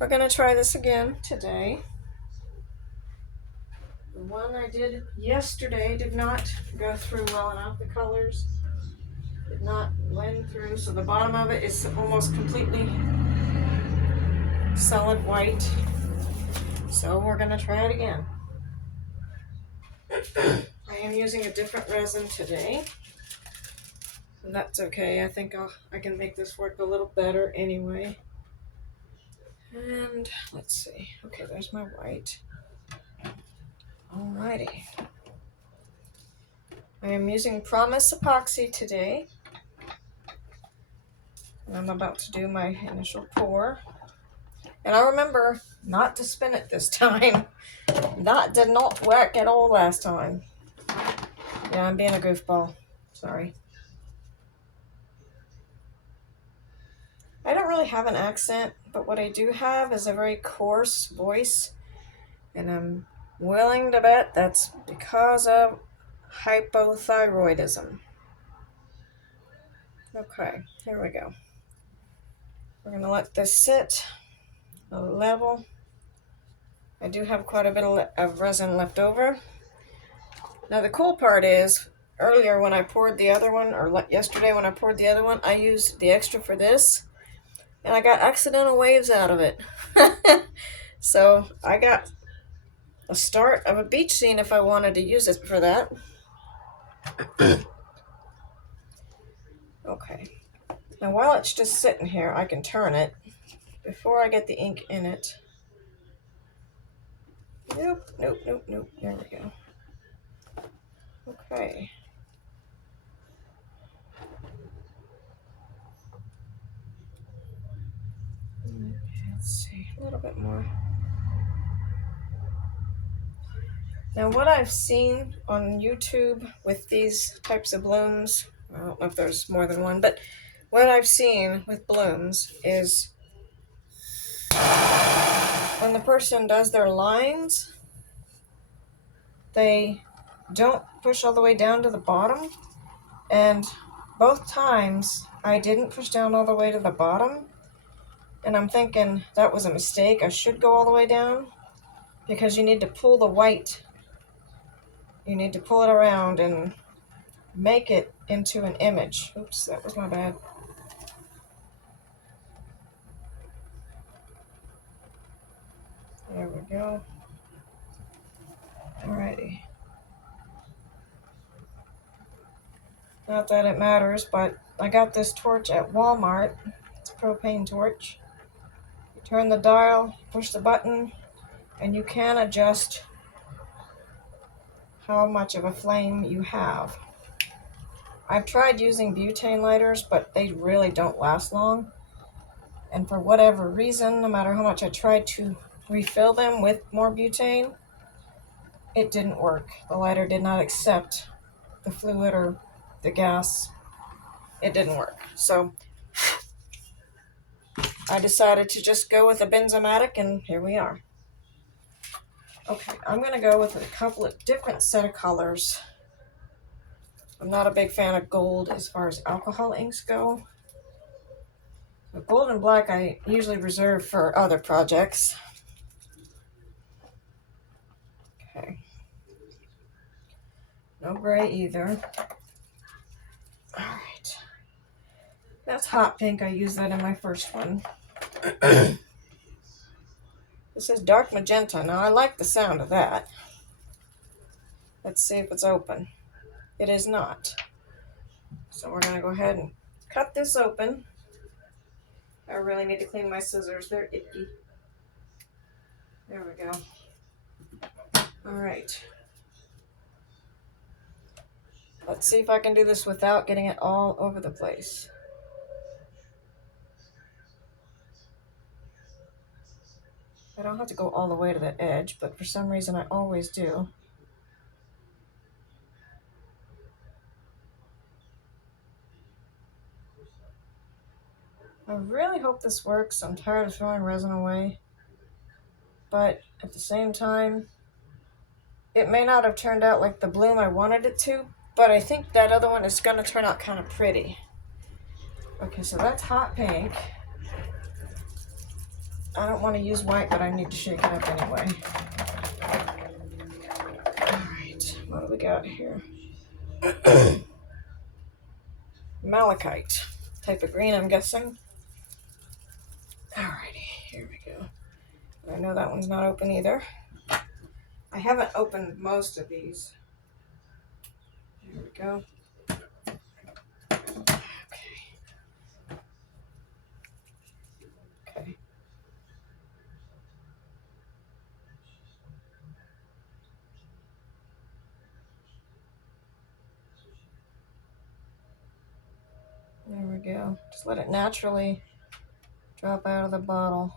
We're gonna try this again today. The one I did yesterday did not go through well enough. The colors did not blend through, so the bottom of it is almost completely solid white. So we're gonna try it again. I am using a different resin today. And that's okay. I think I can make this work a little better anyway. And let's see. Okay, there's my white. Alrighty. I am using Promise Epoxy today. And I'm about to do my initial pour. And I remember not to spin it this time. That did not work at all last time. Yeah, I'm being a goofball. Sorry. I don't really have an accent, but what I do have is a very coarse voice. And I'm willing to bet that's because of hypothyroidism. Okay, here we go. We're going to let this sit level. I do have quite a bit of resin left over. Now the cool part is, earlier when I poured the other one, or yesterday when I poured the other one, I used the extra for this, and I got accidental waves out of it. So I got a start of a beach scene if I wanted to use it for that. Okay. Now while it's just sitting here, I can turn it before I get the ink in it. Nope. There we go. Okay. Let's see, a little bit more. Now what I've seen on YouTube with these types of blooms, I don't know if there's more than one, but what I've seen with blooms is when the person does their lines, they don't push all the way down to the bottom. And both times I didn't push down all the way to the bottom. And I'm thinking that was a mistake. I should go all the way down because you need to pull the white. You need to pull it around and make it into an image. Oops, that was my bad. There we go. Alrighty. Not that it matters, but I got this torch at Walmart. It's a propane torch. You turn the dial, push the button, and you can adjust how much of a flame you have. I've tried using butane lighters, but they really don't last long. And for whatever reason, no matter how much I tried to refill them with more butane, it didn't work. The lighter did not accept the fluid or the gas. It didn't work. So I decided to just go with a benzomatic, and here we are. Okay, I'm going to go with a couple of different set of colors. I'm not a big fan of gold as far as alcohol inks go. So gold and black I usually reserve for other projects. Okay. No gray either. All right. That's hot pink. I used that in my first one. This is dark magenta. Now I like the sound of that. Let's see if it's open. It is not. So we're going to go ahead and cut this open. I really need to clean my scissors. They're icky. There we go. All right. Let's see if I can do this without getting it all over the place. I don't have to go all the way to the edge, but for some reason I always do. I really hope this works. I'm tired of throwing resin away. But at the same time, it may not have turned out like the bloom I wanted it to, but I think that other one is going to turn out kind of pretty. Okay, so that's hot pink. I don't want to use white, but I need to shake it up anyway. Alright, what do we got here? Malachite type of green, I'm guessing. Alrighty, here we go. I know that one's not open either. I haven't opened most of these. Here we go. Okay. There we go. Just let it naturally drop out of the bottle.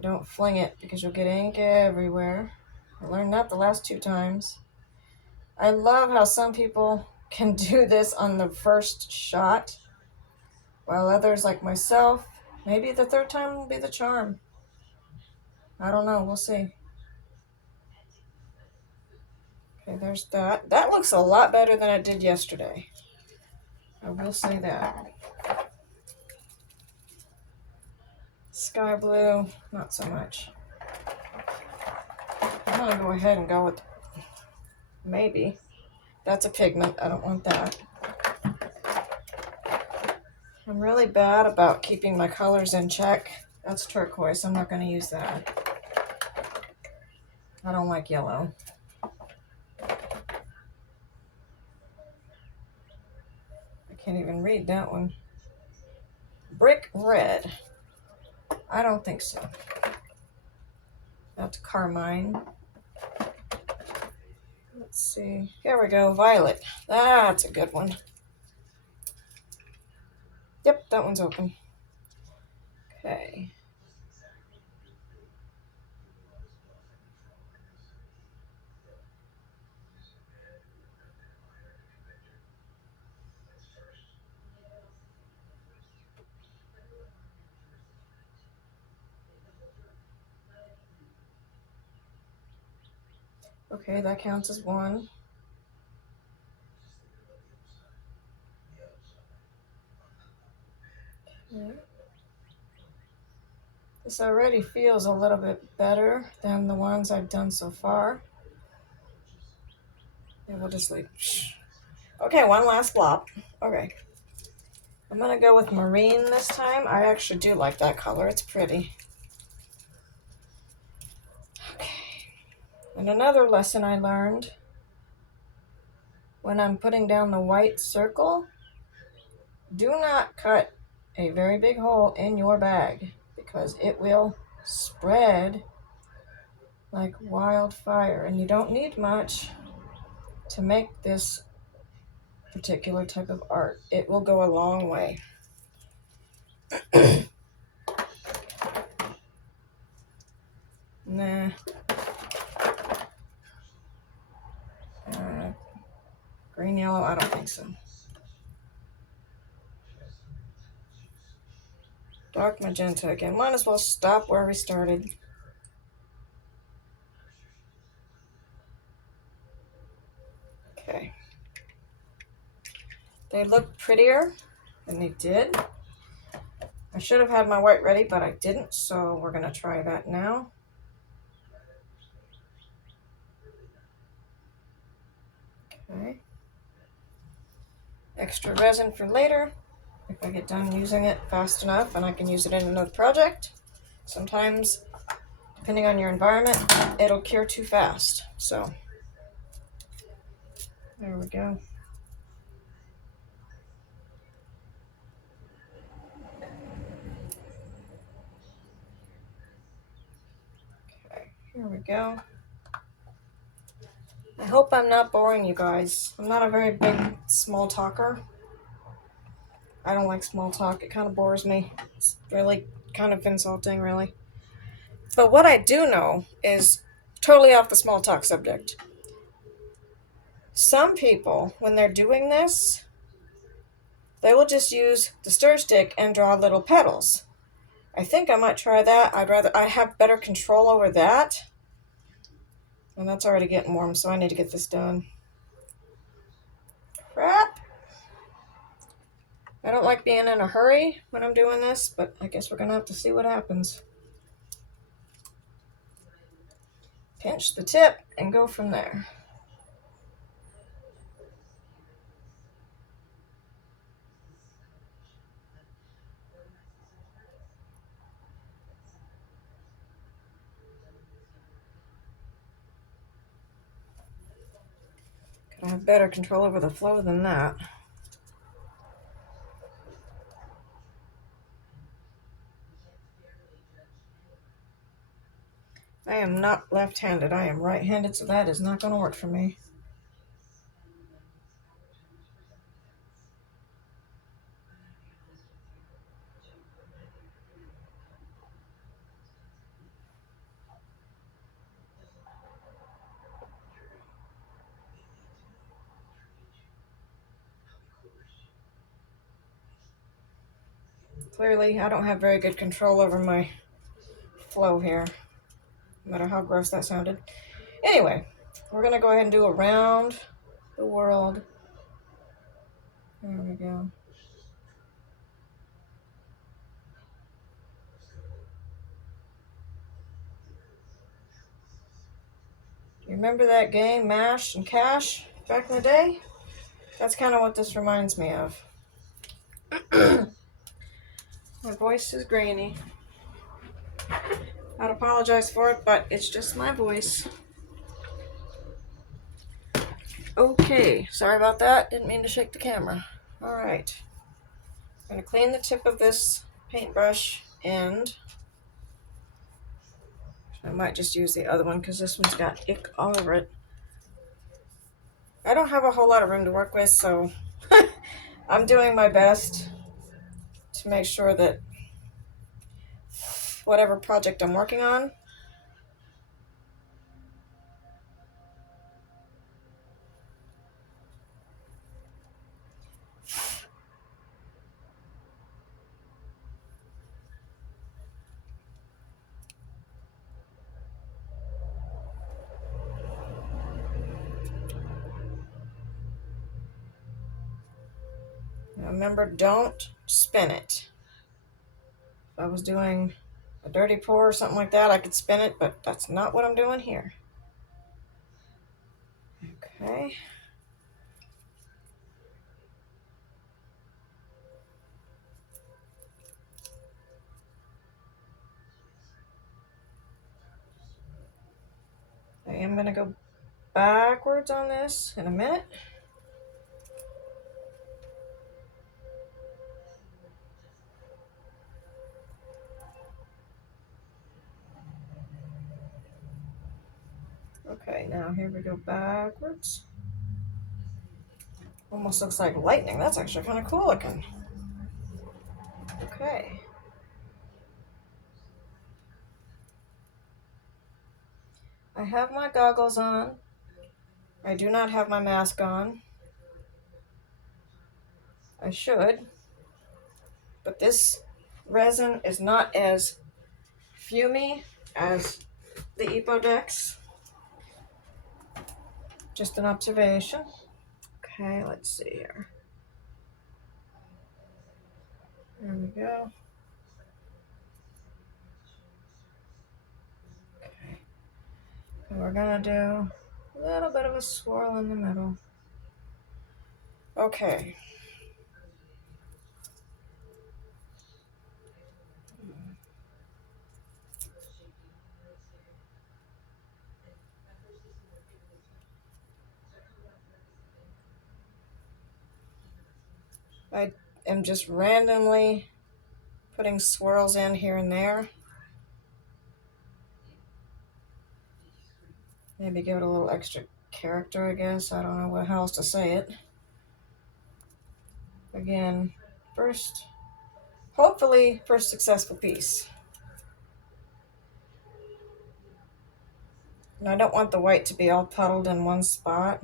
Don't fling it because you'll get ink everywhere. I learned that the last 2 times. I love how some people can do this on the first shot, while others like myself, maybe the 3rd time will be the charm. I don't know, we'll see. Okay, there's that. That looks a lot better than it did yesterday. I will say that. Sky blue, not so much. I'm gonna go ahead and go with maybe. That's a pigment, I don't want that. I'm really bad about keeping my colors in check. That's turquoise, I'm not gonna use that. I don't like yellow. I can't even read that one. Brick red. I don't think so. That's carmine. Let's see. Here we go. Violet. That's a good one. Yep, that one's open. Okay. Okay, that counts as one. Okay. This already feels a little bit better than the ones I've done so far. And we'll just like, okay, one last flop. Okay. I'm gonna go with marine this time. I actually do like that color. It's pretty. Okay. And another lesson I learned when I'm putting down the white circle, do not cut a very big hole in your bag because it will spread like wildfire, and you don't need much to make this particular type of art. It will go a long way. Nah. Green, yellow, I don't think so. Dark magenta again. Might as well stop where we started. Okay. They look prettier than they did. I should have had my white ready, but I didn't, so we're going to try that now. Okay. Extra resin for later, if I get done using it fast enough and I can use it in another project. Sometimes, depending on your environment, it'll cure too fast. So, there we go. Okay, here we go. I hope I'm not boring you guys. I'm not a very big small talker. I don't like small talk. It kind of bores me. It's really kind of insulting, really. But what I do know is totally off the small talk subject. Some people, when they're doing this, they will just use the stir stick and draw little petals. I think I might try that. I have better control over that. And that's already getting warm, so I need to get this done. Crap. I don't like being in a hurry when I'm doing this, but I guess we're gonna have to see what happens. Pinch the tip and go from there. Gotta have better control over the flow than that. I am not left-handed, I am right-handed, so that is not gonna work for me. Clearly, I don't have very good control over my flow here, no matter how gross that sounded. Anyway, we're gonna go ahead and do around the world. There we go. You remember that game, Mash and Cash, back in the day? That's kind of what this reminds me of. My voice is grainy. I'd apologize for it, but it's just my voice. Okay, sorry about that. Didn't mean to shake the camera. All right. I'm going to clean the tip of this paintbrush end. I might just use the other one because this one's got ink all over it. I don't have a whole lot of room to work with, so I'm doing my best to make sure that whatever project I'm working on, remember, don't spin it. If I was doing a dirty pour or something like that, I could spin it, but that's not what I'm doing here. Okay. I am going to go backwards on this in a minute. Okay, now here we go backwards. Almost looks like lightning. That's actually kind of cool looking. Okay. I have my goggles on. I do not have my mask on. I should. But this resin is not as fumy as the Epodex. Just an observation. Okay, let's see here. There we go. Okay. And we're gonna do a little bit of a swirl in the middle. Okay. I am just randomly putting swirls in here and there. Maybe give it a little extra character, I guess. I don't know how else to say it. Again, hopefully first successful piece. And I don't want the white to be all puddled in one spot.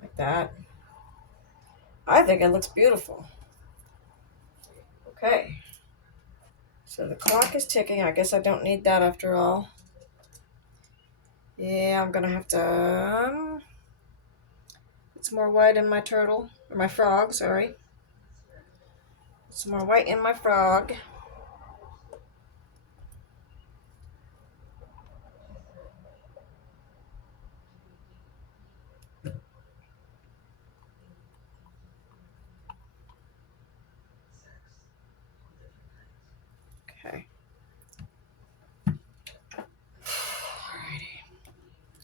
Like that. I think it looks beautiful. Okay. So the clock is ticking. I guess I don't need that after all. Yeah, I'm gonna have to put some more white in my turtle, or my frog, sorry. Some more white in my frog. Okay. Alrighty.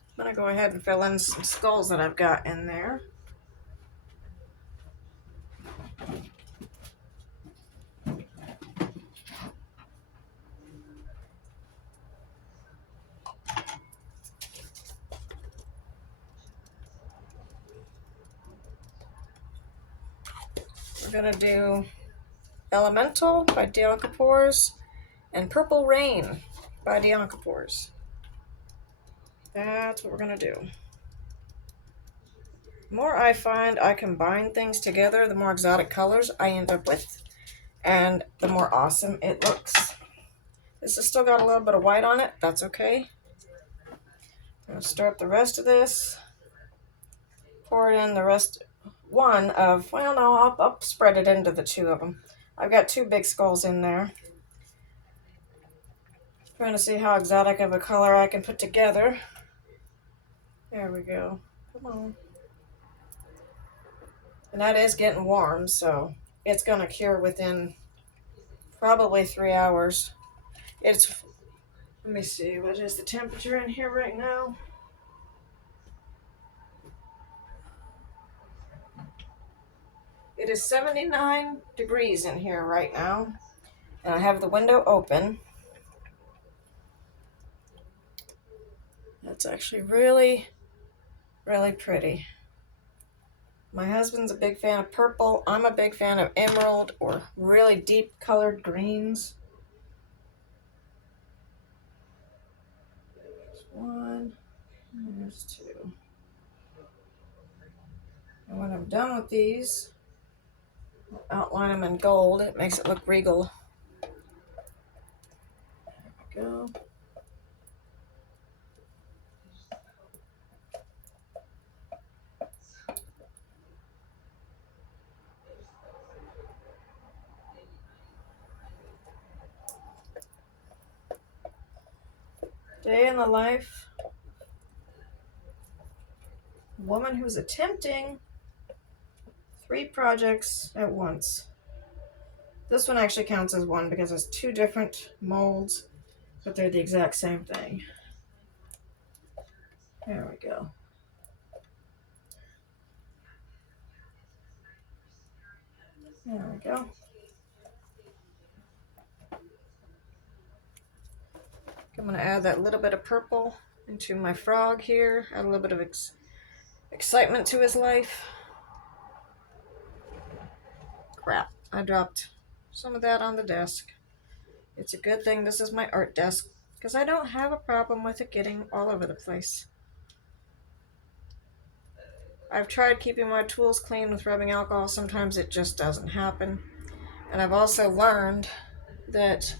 I'm gonna go ahead and fill in some skulls that I've got in there. We're gonna do Elemental by Diankapors and Purple Rain by Diankapors. That's what we're gonna do. The more I find I combine things together, the more exotic colors I end up with, and the more awesome it looks. This has still got a little bit of white on it. That's okay. I'm gonna stir up the rest of this. Pour it in the rest. One of, well, no, I'll spread it into the two of them. I've got two big skulls in there. Trying to see how exotic of a color I can put together. There we go. Come on. And that is getting warm, so it's going to cure within probably 3 hours. It's, let me see, what is the temperature in here right now? It is 79 degrees in here right now, and I have the window open. That's actually really, really pretty. My husband's a big fan of purple. I'm a big fan of emerald or really deep colored greens. There's one, and there's two. And when I'm done with these, I'll outline them in gold. It makes it look regal. There we go. Day in the life. A woman who's attempting 3 projects at once. This one actually counts as one because it's 2 different molds, but they're the exact same thing. There we go. There we go. I'm going to add that little bit of purple into my frog here, add a little bit of excitement to his life. Crap, I dropped some of that on the desk. It's a good thing this is my art desk, because I don't have a problem with it getting all over the place. I've tried keeping my tools clean with rubbing alcohol. Sometimes it just doesn't happen. And I've also learned that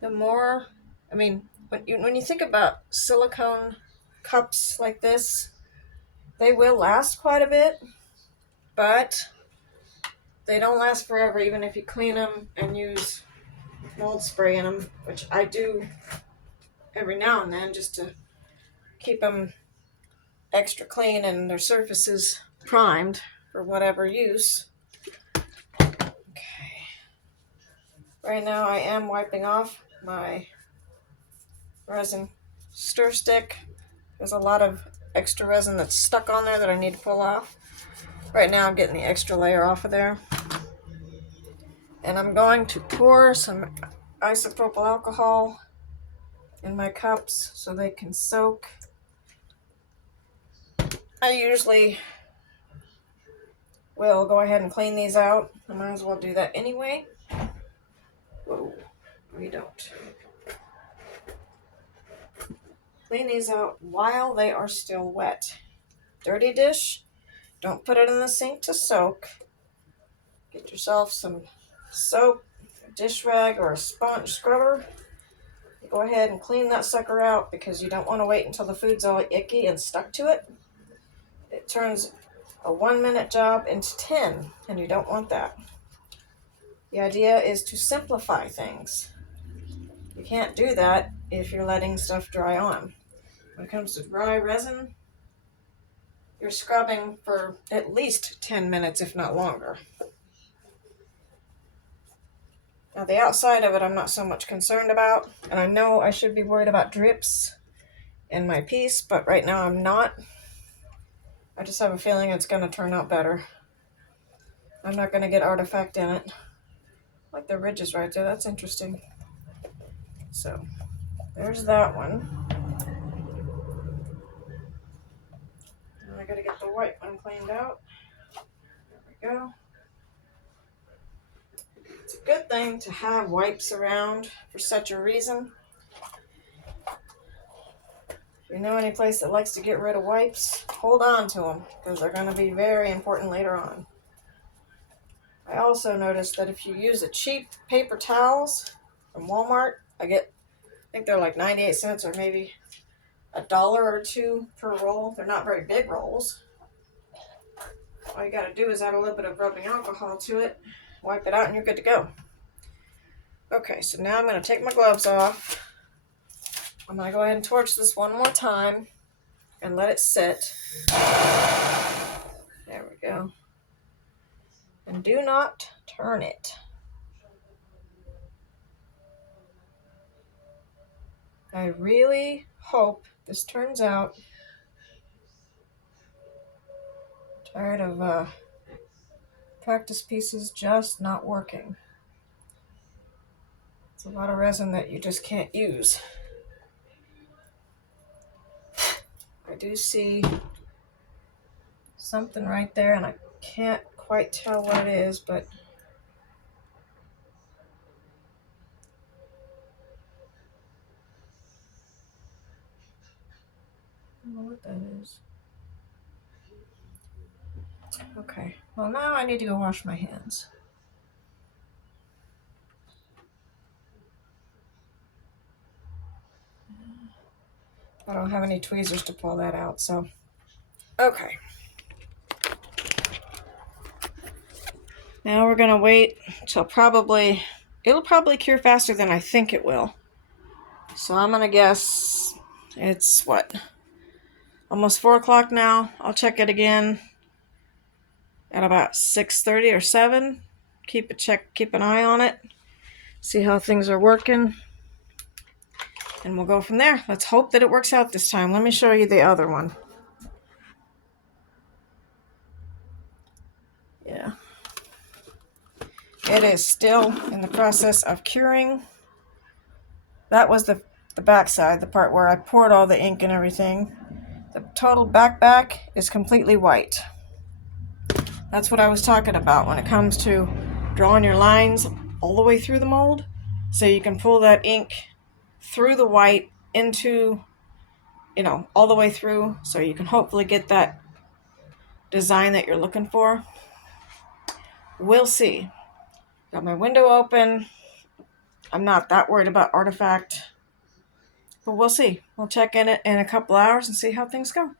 the more, when you think about silicone cups like this, they will last quite a bit, but they don't last forever, even if you clean them and use mold spray in them, which I do every now and then just to keep them extra clean and their surfaces primed for whatever use. Okay. Right now I am wiping off my resin stir stick. There's a lot of extra resin that's stuck on there that I need to pull off. Right now I'm getting the extra layer off of there. And I'm going to pour some isopropyl alcohol in my cups so they can soak. I usually will go ahead and clean these out. I might as well do that anyway. Whoa, we don't. Clean these out while they are still wet. Dirty dish, don't put it in the sink to soak. Get yourself some soap, a dish rag, or a sponge scrubber. Go ahead and clean that sucker out because you don't want to wait until the food's all icky and stuck to it. It turns a 1-minute job into 10, and you don't want that. The idea is to simplify things. You can't do that if you're letting stuff dry on. When it comes to dry resin, you're scrubbing for at least 10 minutes, if not longer. Now the outside of it I'm not so much concerned about, and I know I should be worried about drips in my piece, but right now I'm not. I just have a feeling it's going to turn out better. I'm not going to get artifact in it. Like the ridges right there, that's interesting. So there's that one. And I got to get the white one cleaned out. There we go. It's a good thing to have wipes around for such a reason. If you know any place that likes to get rid of wipes, hold on to them because they're going to be very important later on. I also noticed that if you use a cheap paper towels from Walmart, I think they're like 98 cents or maybe $1 or $2 per roll. They're not very big rolls. All you got to do is add a little bit of rubbing alcohol to it, wipe it out, and you're good to go. Okay, so now I'm going to take my gloves off. I'm going to go ahead and torch this one more time and let it sit. There we go. And do not turn it. I really hope this turns out. Tired of practice pieces just not working. It's a lot of resin that you just can't use. I do see something right there, and I can't quite tell what it is, but I don't know what that is. Okay, well now I need to go wash my hands. I don't have any tweezers to pull that out, so okay. Now we're gonna wait till it'll probably cure faster than I think it will. So I'm gonna guess it's what? Almost 4 o'clock now. I'll check it again at about 6:30 or 7. Keep an eye on it. See how things are working. And we'll go from there. Let's hope that it works out this time. Let me show you the other one. Yeah. It is still in the process of curing. That was the back side, the part where I poured all the ink and everything. The total back is completely white. That's what I was talking about when it comes to drawing your lines all the way through the mold. So you can pull that ink through the white into, all the way through, so you can hopefully get that design that you're looking for. We'll see. Got my window open. I'm not that worried about artifact, but we'll see. We'll check in it in a couple hours and see how things go.